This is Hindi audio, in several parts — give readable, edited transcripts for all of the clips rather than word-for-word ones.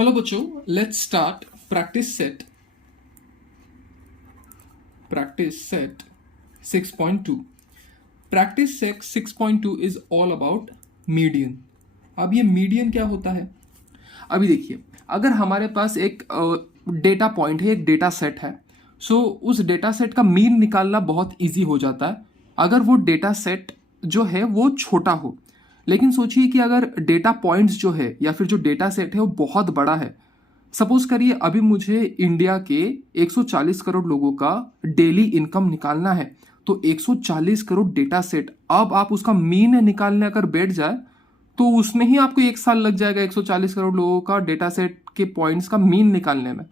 हेलो बच्चों, let's start practice set 6.2। Practice set 6.2 is all about median. अब ये मीडियन क्या होता है? अभी देखिए, अगर हमारे पास एक डेटा पॉइंट है, एक डेटा सेट है, सो उस डेटा सेट का मीन निकालना बहुत इजी हो जाता है अगर वो डेटा सेट जो है वो छोटा हो। लेकिन सोचिए कि अगर डेटा पॉइंट्स जो है या फिर जो डेटा सेट है वो बहुत बड़ा है। सपोज करिए अभी मुझे इंडिया के 140 करोड़ लोगों का डेली इनकम निकालना है, तो 140 करोड़ डेटा सेट, अब आप उसका मीन निकालने अगर बैठ जाए तो उसमें ही आपको 1 साल लग जाएगा 140 करोड़ लोगों का डेटा सेट के पॉइंट्स का मीन निकालने में।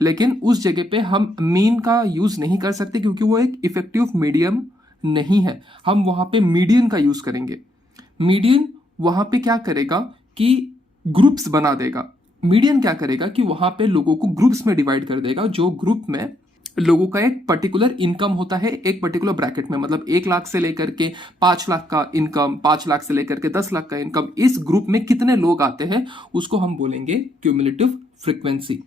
लेकिन उस जगह पे हम मीन का यूज नहीं कर सकते क्योंकि वो एक इफेक्टिव मीडियम नहीं है। हम वहां पे मीडियन का यूज करेंगे। मीडियन वहां पे क्या करेगा कि ग्रुप्स बना देगा। मीडियन क्या करेगा कि वहां पे लोगों को ग्रुप्स में डिवाइड कर देगा, जो ग्रुप में लोगों का एक पर्टिकुलर इनकम होता है एक पर्टिकुलर ब्रैकेट में, मतलब 1 लाख से लेकर के 5 लाख का इनकम, 5 लाख से लेकर के 10 लाख का इनकम, इस ग्रुप में कितने लोग आते हैं उसको हम बोलेंगे क्यूमुलेटिव फ्रीक्वेंसी।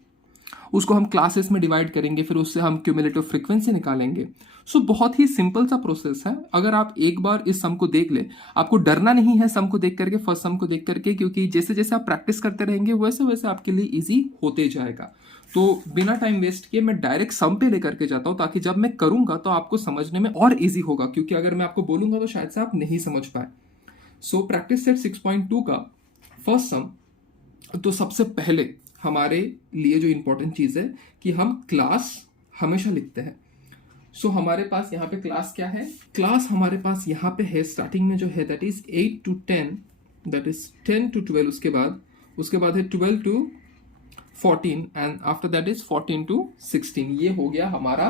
उसको हम क्लासेस में डिवाइड करेंगे, फिर उससे हम क्यूमुलेटिव फ्रीक्वेंसी निकालेंगे। सो बहुत ही सिंपल सा प्रोसेस है। अगर आप एक बार इस सम को देख ले, आपको डरना नहीं है सम को देख करके, फर्स्ट सम को देख करके, क्योंकि जैसे जैसे आप प्रैक्टिस करते रहेंगे वैसे वैसे आपके लिए इजी होते जाएगा। तो बिना टाइम वेस्ट किए मैं डायरेक्ट सम पे लेकर के जाता हूँ, ताकि जब मैं करूंगा तो आपको समझने में और इजी होगा, क्योंकि अगर मैं आपको बोलूंगा तो शायद से आप नहीं समझ पाए। सो प्रैक्टिस सेट 6.2 का फर्स्ट सम, तो सबसे पहले हमारे लिए जो इंपॉर्टेंट चीज है कि हम क्लास हमेशा लिखते हैं। सो हमारे पास यहाँ पे क्लास क्या है? क्लास हमारे पास यहाँ पे है स्टार्टिंग में जो है that is 8 to 10, that is 10 to 12, उसके बाद है 12 to 14 and after that is 14 to 16। ये हो गया हमारा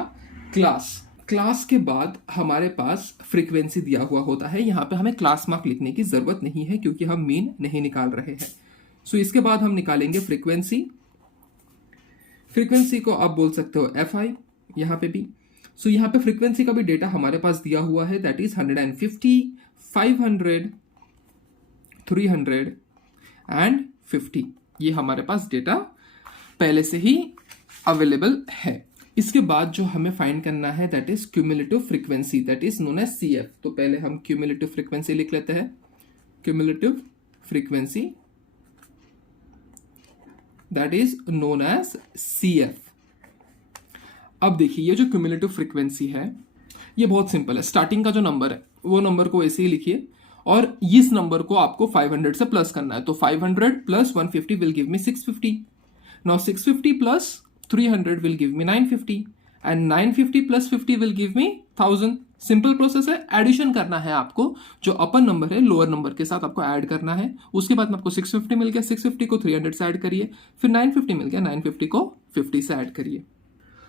क्लास। क्लास के बाद हमारे पास फ्रीक्वेंसी दिया हुआ होता है। यहाँ पे हमें क्लास मार्क लिखने की जरूरत नहीं है क्योंकि हम मीन नहीं निकाल रहे हैं। सो इसके बाद हम निकालेंगे फ्रीक्वेंसी। फ्रीक्वेंसी को आप बोल सकते हो FI यहाँ पे भी। सो यहाँ पे फ्रीक्वेंसी का भी डेटा हमारे पास दिया हुआ है, दैट इज 150, 500, 300 एंड 50। ये हमारे पास डेटा पहले से ही अवेलेबल है। इसके बाद जो हमें फाइंड करना है that is cumulative frequency, that is known as CF। तो पहले हम क्यूमुलेटिव फ्रीक्वेंसी लिख लेते हैं। Cumulative frequency that is known as CF। अब देखिए, ये जो क्यूमुलेटिव फ्रीक्वेंसी है ये बहुत सिंपल है। स्टार्टिंग का जो नंबर है वो नंबर को ऐसे ही लिखिए और इस नंबर को आपको 500 से प्लस करना है। तो 500 plus 150 will give me 650। Now 650 plus 300 will give me 950 and 950 plus 50 will give me 1000। Simple process है। एडिशन करना है आपको, जो अपर नंबर है लोअर नंबर के साथ आपको ऐड करना है। उसके बाद में आपको 650 मिल गया, 650 को 300 से ऐड करिए, फिर 950 मिल गया, 950 को 50 से ऐड करिए।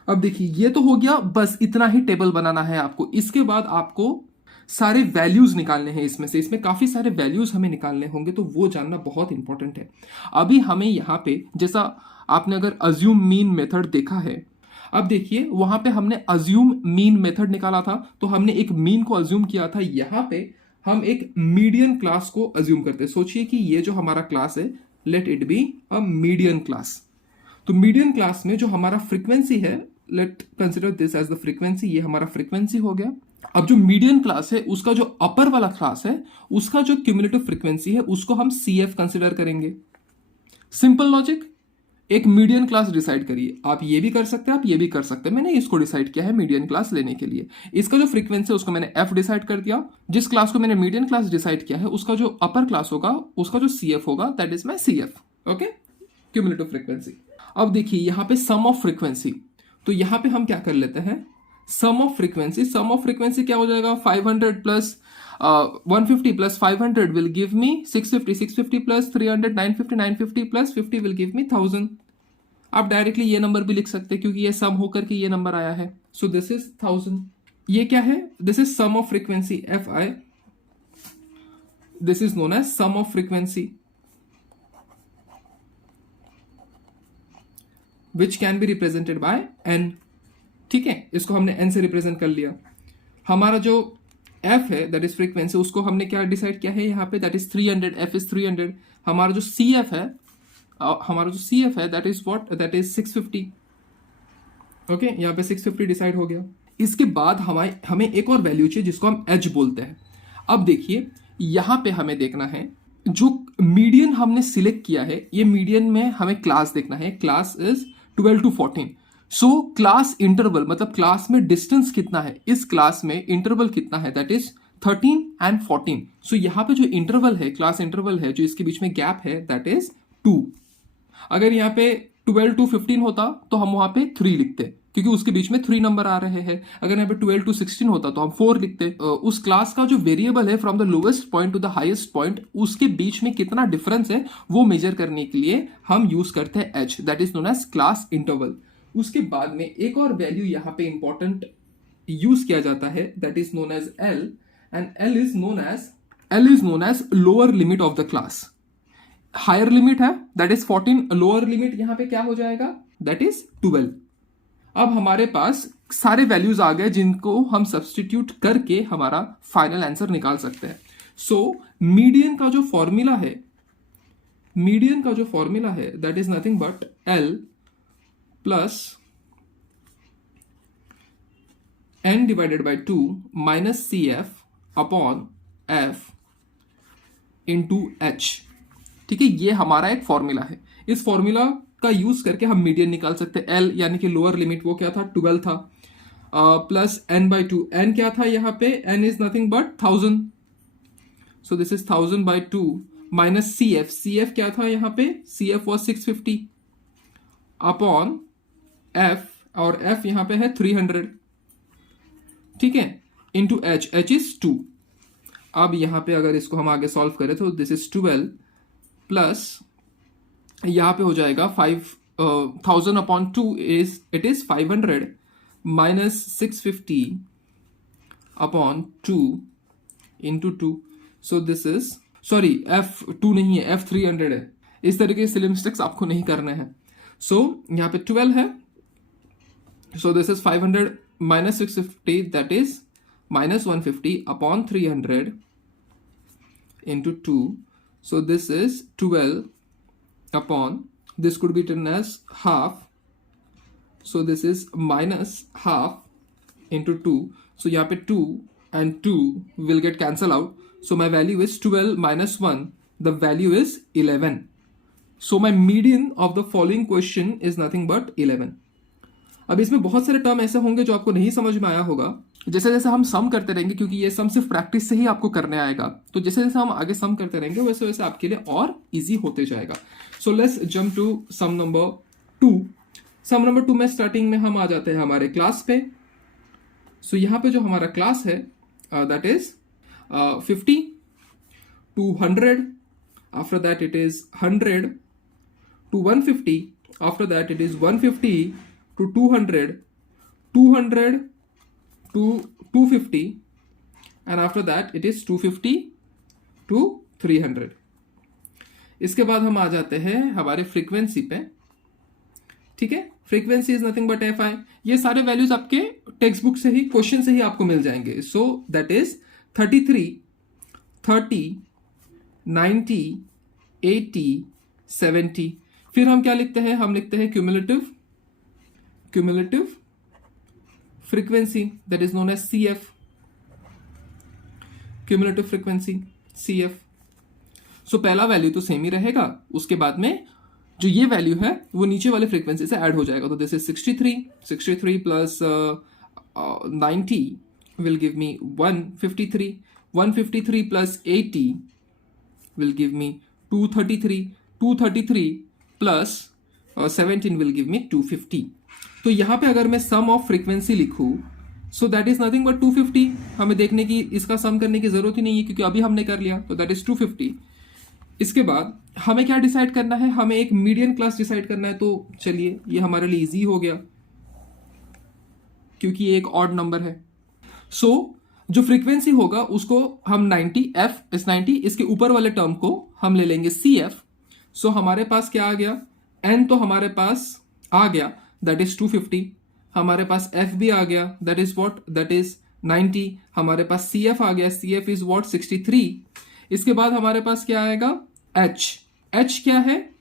अब देखिए, ये तो हो गया, बस इतना ही टेबल बनाना है आपको। इसके बाद आपको सारे वैल्यूज निकालने हैं इसमें काफी सारे वैल्यूज हमें निकालने होंगे, तो वो जानना बहुत इंपॉर्टेंट है। अभी हमें यहाँ पे, जैसा आपने अगर अज्यूम मीन मेथड देखा है, अब देखिए वहां पे हमने अज्यूम मीन मेथड निकाला था, तो हमने एक मीन को अज्यूम किया था। यहाँ पे हम एक मीडियन क्लास को अज्यूम करते हैं। सोचिए कि ये जो हमारा क्लास है, let it be a median class. तो मीडियन क्लास में जो हमारा फ्रीक्वेंसी है, let consider this as the frequency, ये हमारा फ्रीक्वेंसी हो गया। अब जो मीडियन क्लास है उसका जो अपर वाला क्लास है, उसका जो क्यूमुलेटिव फ्रीक्वेंसी है उसको हम CF कंसिडर करेंगे। Simple logic. एक मीडियन क्लास डिसाइड करिए। आप ये भी कर सकते हैं, आप ये भी कर सकते हैं। मैंने इसको डिसाइड किया है मीडियन क्लास लेने के लिए। इसका जो फ्रीक्वेंसी है उसको मैंने F डिसाइड कर दिया। जिस क्लास को मैंने मीडियन क्लास डिसाइड किया है उसका जो अपर क्लास होगा, उसका जो CF होगा, that is my CF। Okay, cumulative frequency. अब देखिए यहाँ पे सम ऑफ फ्रीक्वेंसी, तो यहाँ पे हम क्या कर लेते हैं, sum of frequency. Sum of frequency क्या हो जाएगा, 500 plus 150 plus 500 will give me 650, 650 plus 300 950, 950 plus 50 will give me 1000। आप डायरेक्टली ये नंबर भी लिख सकते हैं क्योंकि ये सम होकर के ये नंबर आया है। So this is 1000। ये क्या है, this is sum of frequency FI। This is known as sum of frequency which can be represented by N। ठीक है, इसको हमने N से रिप्रेजेंट कर लिया। हमारा जो F है दैट इज फ्रीक्वेंसी, उसको हमने क्या डिसाइड किया है यहाँ पे, दैट इज 300। F is 300। हमारा जो CF है हमारा जो सी एफ है that is what, that is 650। Okay, यहाँ पे 650 डिसाइड हो गया। इसके बाद हमें एक और वैल्यू चाहिए जिसको हम एच बोलते हैं। अब देखिए यहाँ पे हमें देखना है जो मीडियन हमने सिलेक्ट किया है, ये मीडियन में हमें क्लास देखना है। Class is 12 to 14। So class interval मतलब क्लास में डिस्टेंस कितना है, इस क्लास में इंटरवल कितना है, दैट इज 13 and 14। सो यहाँ पे जो इंटरवल है, क्लास इंटरवल है, जो इसके बीच में गैप है, दैट इज 2। अगर यहाँ पे 12 to 15 होता तो हम वहां पे 3 लिखते, क्योंकि उसके बीच में 3 नंबर आ रहे हैं। अगर यहाँ पे 12 to 16 होता तो हम 4 लिखते। उस क्लास का जो वेरिएबल है from the lowest point two the highest point, उसके बीच में कितना डिफरेंस है वो मेजर करने के लिए हम यूज करते हैं H, that is known as class interval. उसके बाद में एक और वैल्यू यहाँ पे इंपॉर्टेंट यूज किया जाता है, that is known as L, and L is known as lower limit of the class. Higher limit है दैट इज 14, लोअर लिमिट यहां पे क्या हो जाएगा, दैट इज 12। अब हमारे पास सारे वैल्यूज आ गए जिनको हम सब्सटीट्यूट करके हमारा फाइनल आंसर निकाल सकते हैं। सो मीडियन का जो फॉर्मूला है that is nothing but L plus n divided by 2 minus C F upon F into H. ठीक है, ये हमारा एक फॉर्मूला है। इस फॉर्मूला का यूज करके हम मीडियन निकाल सकते हैं। एल यानी कि लोअर लिमिट वो क्या था, 12 था, प्लस n बाई 2। n क्या था यहाँ पे, n is nothing but 1000, so this is 1000 by 2 minus C F क्या था यहाँ पे, C F was 650 upon F, और एफ यहाँ पे है 300, ठीक है, इंटू एच इज 2। अब यहाँ पे अगर इसको हम आगे सॉल्व करें तो दिस इज 12 प्लस यहाँ पे हो जाएगा 5000 upon 2 it is 500 minus 650 upon 2 into 2। So this is, sorry F2 नहीं है, F300 है। इस तरीके से मिस्टेक्स आपको नहीं करने हैं। सो यहाँ पे 12 है, so this is 500 minus 650 that is minus 150 upon 300 into 2. So this is 12 upon, this could be written as half. So this is minus half into 2. So यहाँ पे 2 and 2 will get cancel out. So my value is 12 minus 1. The value is 11. So my median of the following question is nothing but 11. अब इसमें बहुत सारे टर्म ऐसे होंगे जो आपको नहीं समझ में आया होगा। जैसे जैसे हम सम करते रहेंगे, क्योंकि ये सम सिर्फ प्रैक्टिस से ही आपको करने आएगा, तो जैसे जैसे हम आगे सम करते रहेंगे वैसे वैसे आपके लिए और इजी होते जाएगा। So let's jump to sum number 2। Sum number 2 में स्टार्टिंग में हम आ जाते हैं हमारे क्लास पे। सो यहाँ पे जो हमारा क्लास है that is 50 to 100, after that it is 100 to 150, after that it is 150 to 200, 200 to 250, and after that it is 250 to 300। इसके बाद हम आ जाते हैं हमारे फ्रीक्वेंसी पे। ठीक है, frequency is nothing but F I. ये सारे वैल्यूज आपके टेक्स्ट बुक से ही, क्वेश्चन से ही आपको मिल जाएंगे। So that is 33, 30, 90, 80, 70। फिर हम क्या लिखते हैं, हम लिखते हैं cumulative frequency, that is known as CF, cumulative frequency CF। सो पहला वैल्यू तो सेम ही रहेगा, उसके बाद में जो ये वैल्यू है वो नीचे वाले फ्रीक्वेंसी से ऐड हो जाएगा। तो this is 63 plus 90 will give me 153 plus 80 will give me 233 plus 17 will give मी 250। तो यहां पे अगर मैं सम ऑफ फ्रीक्वेंसी लिखूं, so that is nothing but 250। हमें देखने की, इसका सम करने की जरूरत ही नहीं है क्योंकि अभी हमने कर लिया, तो दैट इज 250। इसके बाद हमें क्या डिसाइड करना है, हमें एक मीडियन क्लास डिसाइड करना है। तो चलिए, ये हमारे लिए इजी हो गया क्योंकि ये एक ऑड नंबर है। सो जो फ्रीक्वेंसी होगा उसको हम 90, एफ इज 90, इसके ऊपर वाले टर्म को हम ले लेंगे सी एफ। सो हमारे पास क्या आ गया, एन तो हमारे पास आ गया, दैट इज 250। हमारे पास एफ भी आ गया, that is what, that is 90। हमारे पास सी एफ आ गया, सी एफ इज व्हाट, 63। इसके बाद हमारे पास क्या आएगा, एच क्या है,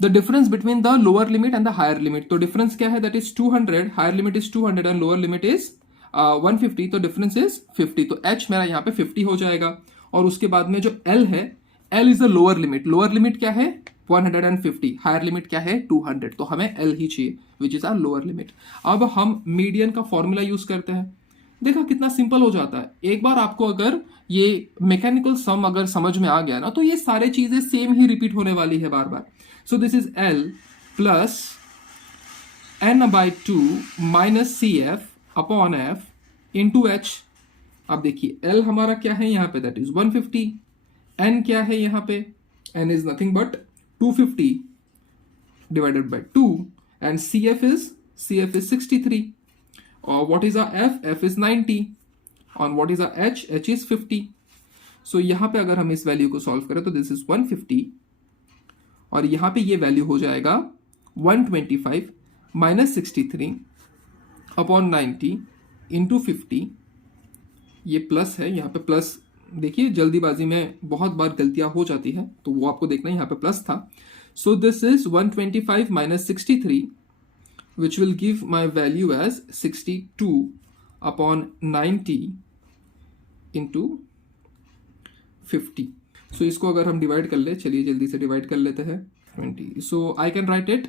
the difference between the lower limit and the higher limit, तो डिफरेंस क्या है, that is 200, higher limit is 200 and lower limit is 150, तो डिफरेंस इज 50, तो h मेरा यहाँ पे 50 हो जाएगा। और उसके बाद में जो l है, l is the lower limit क्या है 150, हायर लिमिट क्या है 200, तो हमें l ही चाहिए which is our lower limit. अब हम मीडियन का फॉर्मूला यूज करते हैं। देखा कितना सिंपल हो जाता है। एक बार आपको अगर ये मैकेनिकल सम अगर समझ में आ गया ना, तो ये सारे चीजें सेम ही रिपीट होने वाली है बार बार। So this is l plus n/2 minus CF upon F into H। अब देखिए L हमारा क्या है यहाँ पे, दैट इज 150, n क्या है यहाँ पे, n is nothing but 250 divided by 2 and CF is 63. Or what is our F? F is 90. On what is our H? H is 50. So यहाँ पे अगर हम इस वैल्यू को सॉल्व करें तो दिस इज 150 और यहाँ पे ये वैल्यू हो जाएगा 125 माइनस 63 अपॉन 90 इंटू 50। ये प्लस है, यहाँ पे प्लस देखिए जल्दीबाजी में बहुत बार गलतियां हो जाती है, तो वो आपको देखना है, यहाँ पे प्लस था। सो this is 125 minus 63 which will give my value as 62 upon 90 into 50. So इसको अगर हम डिवाइड कर ले, चलिए जल्दी से डिवाइड कर लेते हैं 20. So I can write it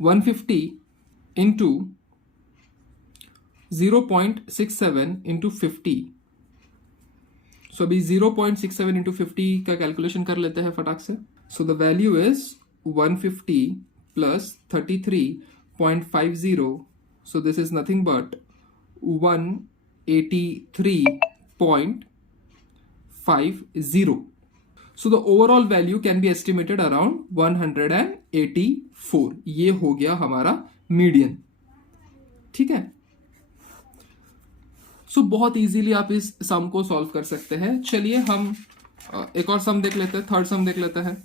150 into 0.67 into 50. So अभी 0.67 into 50 का कैलकुलेशन कर लेते हैं फटाक से। So the value is 150 plus 33.50. So this is nothing but 183.50. So the overall value can be estimated around 184. ये हो गया हमारा मीडियन। ठीक है, सो बहुत इजीली आप इस सम को सॉल्व कर सकते हैं। चलिए हम एक और सम देख लेते हैं, थर्ड सम देख लेते हैं।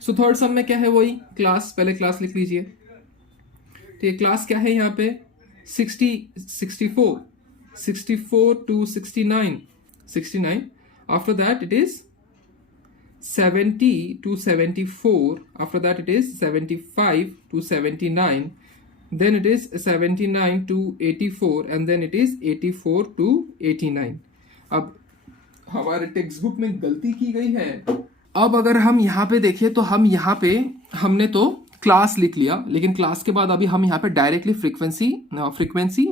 सो थर्ड सम में क्या है, वही क्लास, पहले क्लास लिख लीजिए। तो ये क्लास क्या है यहाँ पे 64 to 69, after that it is 70 to 74, after that it is 75 to 79, then it is 79 to 84 and then it is 84 to 89। अब हमारे टेक्स्ट बुक में गलती की गई है। अब अगर हम यहाँ पे देखें तो हम यहाँ पे हमने तो क्लास लिख लिया, लेकिन क्लास के बाद अभी हम यहाँ पे डायरेक्टली फ्रीक्वेंसी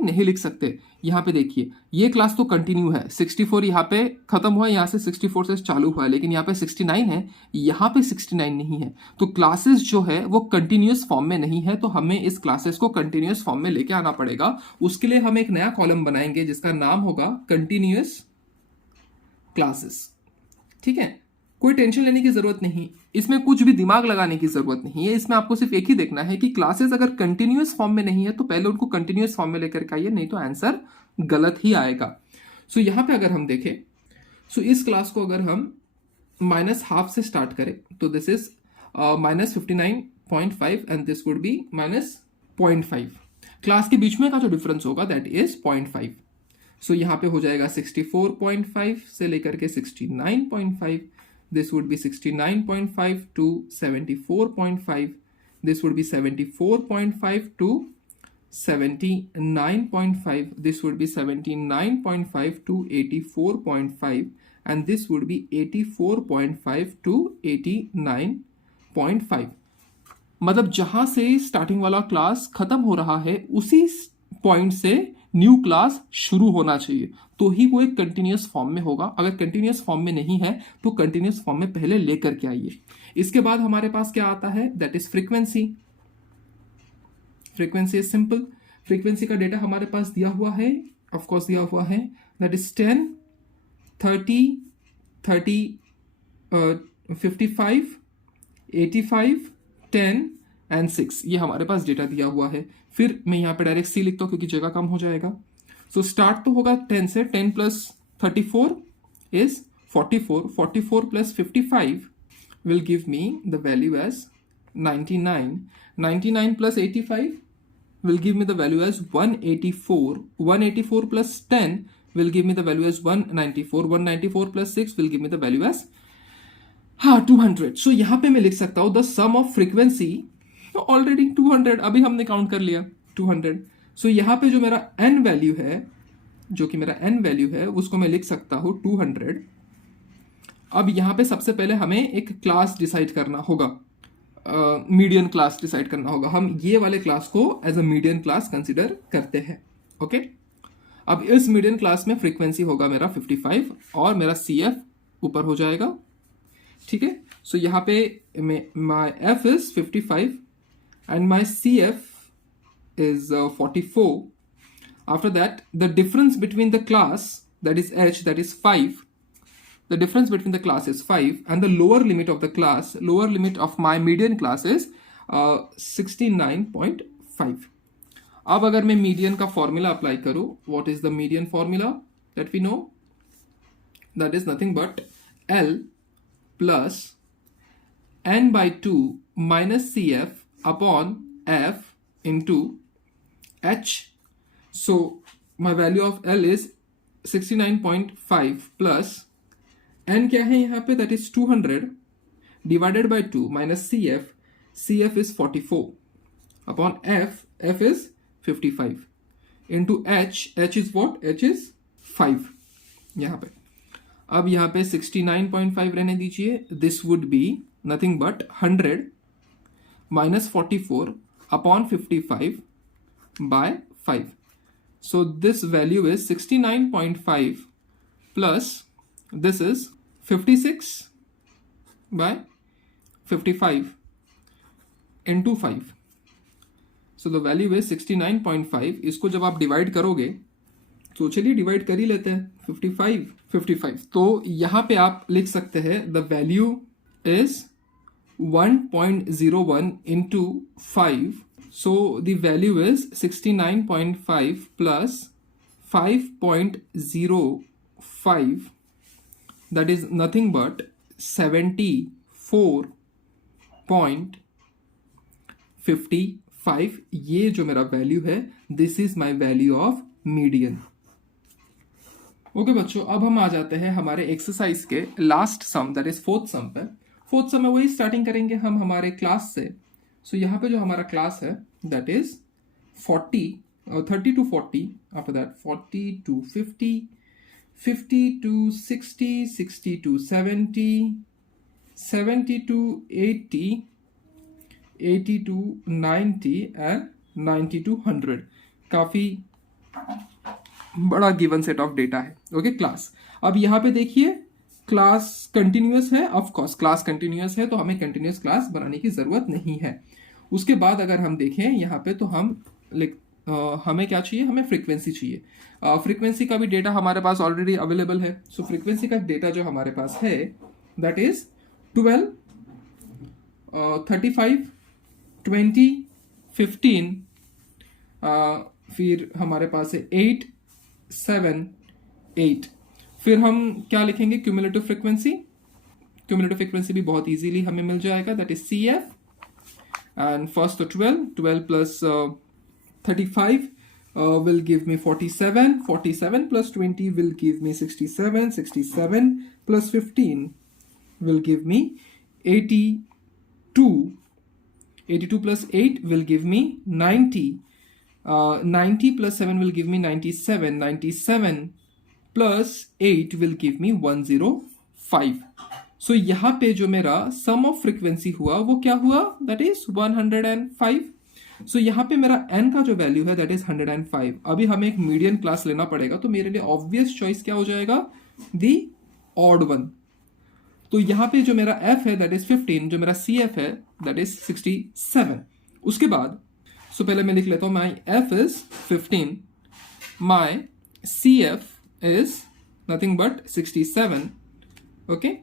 नहीं लिख सकते। यहाँ पे देखिए ये क्लास तो कंटिन्यू है, 64 यहाँ पे खत्म हुआ है, यहाँ से 64 से चालू हुआ है, लेकिन यहाँ पे 69 है, यहाँ पे 69 नहीं है, तो क्लासेस जो है वो कंटिन्यूस फॉर्म में नहीं है। तो हमें इस क्लासेस को कंटिन्यूस फॉर्म में लेके आना पड़ेगा। उसके लिए हम एक नया कॉलम बनाएंगे जिसका नाम होगा कंटिन्यूस क्लासेस। ठीक है, कोई टेंशन लेने की जरूरत नहीं, इसमें कुछ भी दिमाग लगाने की जरूरत नहीं है। इसमें आपको सिर्फ एक ही देखना है कि क्लासेस अगर कंटिन्यूअस फॉर्म में नहीं है तो पहले उनको कंटिन्यूअस फॉर्म में लेकर के आइए, नहीं तो आंसर गलत ही आएगा। सो यहां पे अगर हम देखें, सो इस क्लास को अगर हम -12 से स्टार्ट करें तो this is -59.5 and this would be -0.5। Class के बीच में का जो डिफरेंस होगा दैट इज 0.5। सो यहां पे हो जाएगा 64.5 से लेकर के 69.5। This would be 69.5 to 74.5. This would be 74.5 to 79.5. This would be 79.5 to 84.5. And this would be 84.5 to 89.5. मतलब जहां से स्टार्टिंग वाला क्लास खत्म हो रहा है उसी पॉइंट से न्यू क्लास शुरू होना चाहिए, तो ही वो एक कंटिन्यूअस फॉर्म में होगा। अगर कंटिन्यूअस फॉर्म में नहीं है तो कंटिन्यूअस फॉर्म में पहले लेकर के आइए। इसके बाद हमारे पास क्या आता है, that is frequency. Frequency is simple, frequency का डेटा हमारे पास दिया हुआ है, ऑफ कोर्स दिया हुआ है, दैट इज 10, 30, 55, 85, 10 एंड 6, ये हमारे पास डेटा दिया हुआ है। फिर मैं यहाँ पे डायरेक्ट सी लिखता हूँ क्योंकि जगह कम हो जाएगा। सो स्टार्ट तो होगा 10 से, 10 plus 34 is 44, 44 plus 55 will give me the value as 99, 99 plus 85 will give me the value as 184, 184 plus 10 will give me the value as 194, 194 plus 6 will give me the value as हाँ 200. सो यहाँ पे मैं लिख सकता हूँ the sum of frequency, already 200 अभी हमने काउंट कर लिया 200. सो यहाँ पे जो मेरा n वैल्यू है, जो कि मेरा n वैल्यू है, उसको मैं लिख सकता हूँ 200. अब यहाँ पे सबसे पहले हमें एक क्लास डिसाइड करना होगा, मीडियन क्लास डिसाइड करना होगा. हम ये वाले क्लास को as a median class consider करते हैं. ओके अब इस मीडियन क्लास में फ्रीक्वेंसी होगा मेरा 55 और मेरा CF ऊपर हो जाएगा. ठीक है. सो यहाँ पे माई F is 55 and my CF is 44. After that the difference between the class that is H, that is 5. The difference between the class is 5 and the lower limit of the class, lower limit of my median class is 69.5. अब अगर मैं मीडियन का फॉर्मूला अप्लाई करूं, what is the median formula that we know? That is nothing but L plus n by 2 minus CF upon F into H. So my value of L is 69.5 plus n क्या है यहाँ पे, that is 200 divided by 2 minus CF. CF is 44 upon F. F is 55 into H. H is what? H is 5 यहाँ पे. अब यहाँ पे 69.5 रहने दीजिए. This would be nothing but 100 minus 44 upon 55 by 5. So this value is 69.5 plus this is 56 by 55 into 5. So the value is 69.5. इसको जब आप डिवाइड करोगे, तो चलिए डिवाइड कर ही लेते हैं. 55. तो यहाँ पे आप लिख सकते हैं the value is 1.01 into 5. So the value is 69.5 plus 5.05. That is nothing but 74.55. ये जो मेरा वैल्यू है, this is my value of median. Okay बच्चों, अब हम आ जाते हैं हमारे एक्सरसाइज के last sum, that is fourth sum पे. फोर्थ सम में वही स्टार्टिंग करेंगे हम हमारे क्लास से. सो यहाँ पे जो हमारा क्लास है that is 30 to 40. After that 40 to 50, 50 to 60, 60 to 70, 70 to 80, 80 to 90 and 90 to 100. काफ़ी बड़ा गिवन सेट ऑफ डेटा है. Okay class. अब यहाँ पे देखिए क्लास कंटिन्यूअस है. ऑफ कोर्स क्लास कंटिन्यूअस है तो हमें कंटिन्यूअस क्लास बनाने की ज़रूरत नहीं है. उसके बाद अगर हम देखें यहाँ पे तो हम हमें क्या चाहिए, हमें फ्रीक्वेंसी चाहिए. फ्रीक्वेंसी का भी डेटा हमारे पास ऑलरेडी अवेलेबल है. सो फ्रीक्वेंसी का डेटा जो हमारे पास है दैट इज 12, 35, 20, 15, फिर हमारे पास है 8, 7, 8. फिर हम क्या लिखेंगे, क्यूमुलेटिव फ्रीक्वेंसी. क्यूमुलेटिव फ्रीक्वेंसी भी बहुत इजीली हमें मिल जाएगा, that is CF. And first तो 12 plus 35 will give me 47. 47 plus 20 will give me 67. 67 plus 15 will give me 82. 82 plus 8 will give me 90. 90 plus 7 will give me 97. 97 plus 8 will give me 105. So यहाँ पे जो मेरा सम ऑफ फ्रीक्वेंसी हुआ वो क्या हुआ, दैट इज 105. सो यहाँ पे मेरा n का जो वैल्यू है दैट इज 105. अभी हमें एक मीडियन क्लास लेना पड़ेगा तो मेरे लिए ऑब्वियस चॉइस क्या हो जाएगा, दी ऑड वन. तो यहाँ पे जो मेरा f है दैट इज 15, जो मेरा CF है दैट इज 67. उसके बाद सो पहले मैं लिख लेता हूँ my f is 15, my CF is nothing but 67. Okay.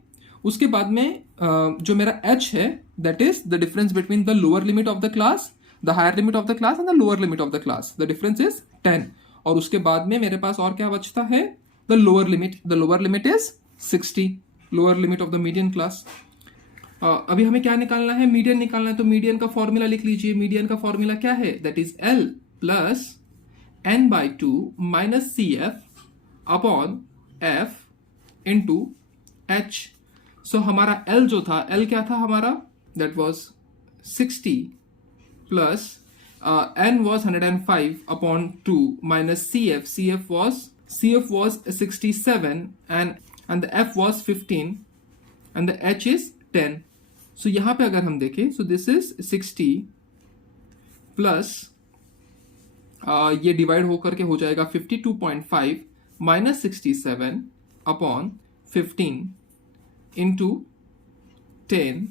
उसके बाद में जो मेरा h है that is the difference between the lower limit of the class, the higher limit of the class and the lower limit of the class. The difference is 10. और उसके बाद में मेरे पास और क्या बचता है, the lower limit. The lower limit is 60, lower limit of the median class. अभी हमें क्या निकालना है, मीडियन निकालना है. तो मीडियन का फॉर्मूला लिख लीजिए. मीडियन का फॉर्मूला क्या है, that is L plus n by 2 minus CF upon F into H. सो हमारा L जो था, L क्या था हमारा, that was 60 plus N was 105 upon 2 minus CF was 67 and the F was 15 and the H is 10. So यहाँ पे अगर हम देखें, so this is 60 प्लस ये डिवाइड होकर के हो जाएगा 52.5 माइनस 67 अपॉन 15 इंटू 10.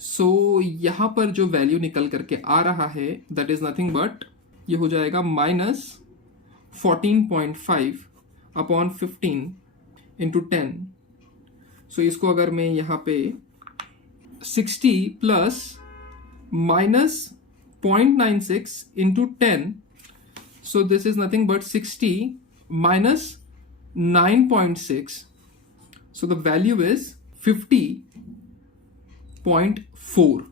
सो यहाँ पर जो वैल्यू निकल करके आ रहा है दैट इज नथिंग बट ये हो जाएगा माइनस 14.5 अपॉन 15 इंटू 10. सो इसको अगर मैं यहाँ पे 60 plus minus 0.96 into 10, so this is nothing but 60 minus 9.6, so the value is 50.4.